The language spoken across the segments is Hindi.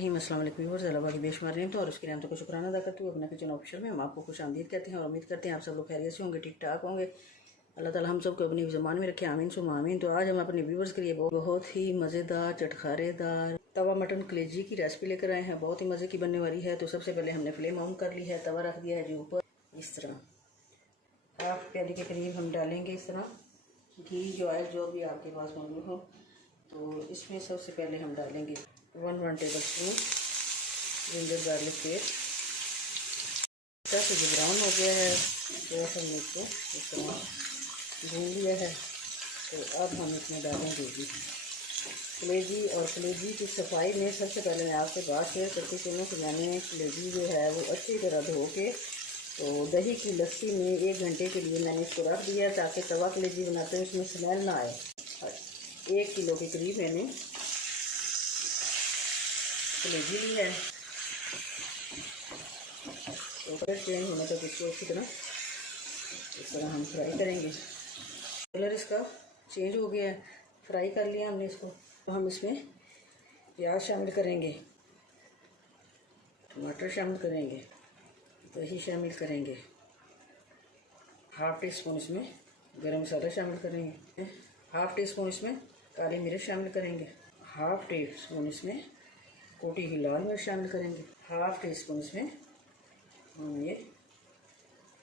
रहीम अस्सलाम वालेकुम व्यूअर्स, अल्लाह की बेशुमार नेमत और उसकी रहमतों को शुक्राना अदा करती हूँ। अपना किचन ऑफिशियल में हम आपको खुश आमदीद कहते हैं और उम्मीद करते हैं आप सब लोग खैरियत से होंगे, ठीक ठाक होंगे। अल्लाह ताला हम सब को अपनी ज़बान में रखे, आमीन सुम आमीन। तो आज हम अपने व्यूअर्स के लिए बहुत ही मज़ेदार चटखारेदार तवा मटन कलेजी की रेसिपी लेकर आए हैं। बहुत ही मज़े की बनने वाली है। तो सबसे पहले हमने फ्लेम ऑन कर ली है, तवा रख दिया है जी ऊपर। इस तरह हाफ प्याली के करीब हम डालेंगे इस तरह घी, जो ऑयल जो भी आपके पास मौजूद हो। तो इसमें सबसे पहले हम डालेंगे 1 table spoon ginger garlic paste. अच्छा से जो ब्राउन हो गया है तो हमने इसको इस तरह भून लिया है। तो अब हम इसमें डालेंगे जी कलेजी। और कलेजी की सफाई में सबसे पहले मैं आपसे बात शेयर करती चलूँ कि मैंने कलेजी जो है वो अच्छी तरह धो के तो दही की लस्सी में 1 घंटे के लिए मैंने इसको रख दिया ताकि तवा कलेजी बनाते हैं उसमें स्मेल ना आए। 1 किलो के करीब मैंने कलेजी ली है। तो कलर चेंज होने तक इसको अच्छी तरह इस तरह हम फ्राई करेंगे। कलर इसका चेंज हो गया है, फ्राई कर लिया हमने इसको। तो हम इसमें प्याज शामिल करेंगे, टमाटर शामिल करेंगे, दही शामिल करेंगे, हाफ टी स्पून इसमें गरम मसाला शामिल करेंगे, हाफ टी स्पून इसमें काली मिर्च शामिल करेंगे, हाफ टी स्पून इसमें कोटी की लाल मिर्च शामिल करेंगे, हाफ टी स्पून इसमें हम ये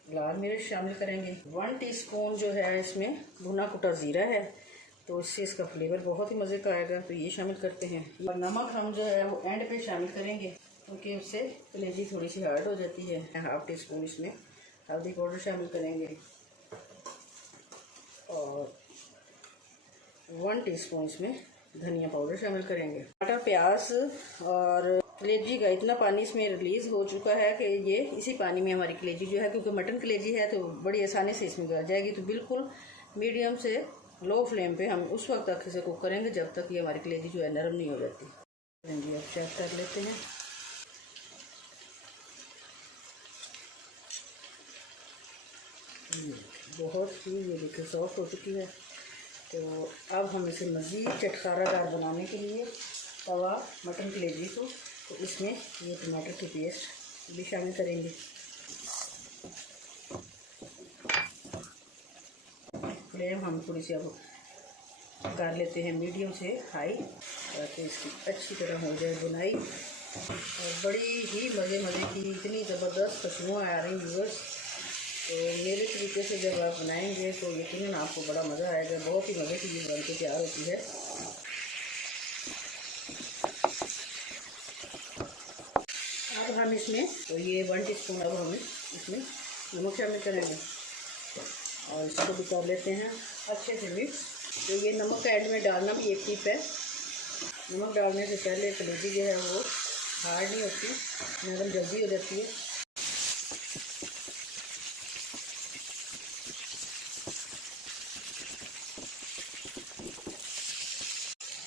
लाल मिर्च शामिल करेंगे। 1 टीस्पून जो है इसमें भुना कुटा ज़ीरा है, तो इससे इसका फ्लेवर बहुत ही मज़े का आएगा, तो ये शामिल करते हैं। और नमक हम जो है वो एंड पे शामिल करेंगे क्योंकि उससे कलेजी थोड़ी सी हार्ड हो जाती है। हाफ टी स्पून इसमें हल्दी पाउडर शामिल करेंगे और 1 टीस्पून इसमें धनिया पाउडर शामिल करेंगे। टमाटर, प्याज और कलेजी का इतना पानी इसमें रिलीज़ हो चुका है कि ये इसी पानी में हमारी कलेजी जो है, क्योंकि मटन कलेजी है तो बड़ी आसानी से इसमें गल जाएगी। तो बिल्कुल मीडियम से लो फ्लेम पे हम उस वक्त तक इसे कुक करेंगे जब तक ये हमारी कलेजी जो है नरम नहीं हो जाती। जी अब चेक कर लेते हैं। बहुत ही ये देखिए सॉफ्ट हो चुकी है। तो अब हम इसे मज़ीद चटखारादार बनाने के लिए तवा मटन कलेजी को तो इसमें ये टमाटर की पेस्ट भी शामिल करेंगे। फ्लेम हम थोड़ी सी अब कर लेते हैं मीडियम से हाई ताकि इसकी अच्छी तरह हो जाए बुनाई। और बड़ी ही मज़े की इतनी ज़बरदस्त खुशबू आ रही व्यूअर्स। तो मेरे तरीके से जब आप बनाएंगे तो यकीनन आपको बड़ा मज़ा आएगा। बहुत ही मज़े की चीज़ बन के तैयार होती है। अब हम इसमें तो ये 1 टीस्पून अब हम इसमें नमक शामिल करेंगे और इसको भी कर लेते हैं अच्छे से मिक्स। तो ये नमक का एंड में डालना भी एक टिप है। नमक डालने से पहले कलेजी जो है वो हार्ड नहीं होती, नरम जल्दी हो जाती है।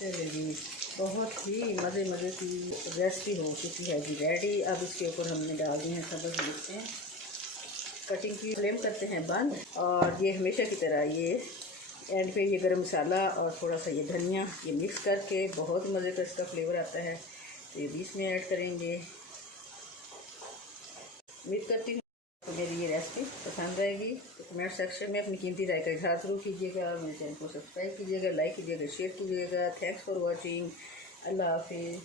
चलिए जी बहुत ही मज़े की रेसिपी हो चुकी है जी रेडी। अब इसके ऊपर हमने डाल दी हैं सब्ज़ मिर्चें। कटिंग की फ्लेम करते हैं बंद। और ये हमेशा की तरह ये एंड पे ये गरम मसाला और थोड़ा सा ये धनिया ये मिक्स करके बहुत मज़े का इसका फ्लेवर आता है। तो ये बीच में ऐड करेंगे। उम्मीद करती हूँ तो मेरी ये रेसिपी पसंद आएगी। तो कमेंट सेक्शन में अपनी कीमती राय का इज़हार ज़रूर कीजिएगा। मेरे चैनल को सब्सक्राइब कीजिएगा, लाइक कीजिएगा, शेयर कीजिएगा। Thanks for watching. अल्लाह हाफिज़।